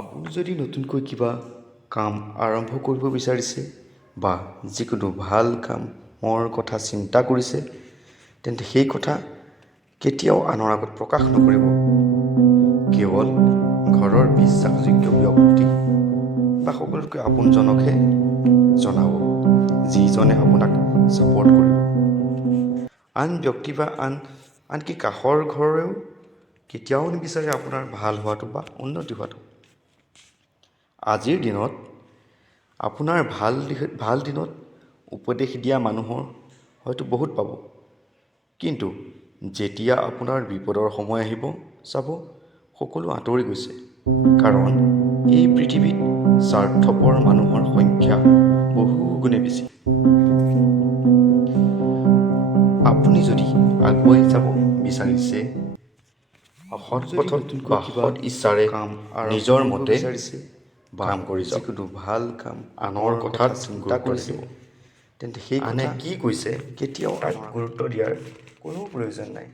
আপুনি যদি নতুনকৈ কিবা কাম আৰম্ভ কৰিব বিচাৰিছে বা যিকোনো ভাল কামৰ কথা চিন্তা কৰিছে, তেন্তে সেই কথা কেতিয়াও আনৰ আগত প্ৰকাশ নকৰিব। কেৱল ঘৰৰ বিশ্বাসযোগ্য ব্যক্তি বা সকলোতকৈ আপোনজনকহে জনাব, যিজনে আপোনাক ছাপোৰ্ট কৰিব। আন ব্যক্তি বা আনকি কাষৰ ঘৰেও কেতিয়াও নিবিচাৰে আপোনাৰ ভাল হোৱাটো বা উন্নতি হোৱাটো। আজিৰ দিনত আপোনাৰ ভাল দিনত উপদেশ দিয়া মানুহৰ হয়তো বহুত পাব, কিন্তু যেতিয়া আপোনাৰ বিপদৰ সময় আহিব, চাব সকলো আঁতৰি গৈছে। কাৰণ এই পৃথিৱীত স্বাৰ্থপৰ মানুহৰ সংখ্যা বহু গুণে বেছি। আপুনি যদি আগুৱাই যাব বিচাৰিছে, সৎ পথত বা সৎ ইচ্ছাৰে নিজৰ মতে কাম কৰি যাওক। যিকোনো ভাল কাম আনৰ কথাত চিন্তা কৰিছে, তেন্তে সেই আনে কি কৈছে কেতিয়াও তাক গুৰুত্ব দিয়াৰ কোনো প্ৰয়োজন নাই।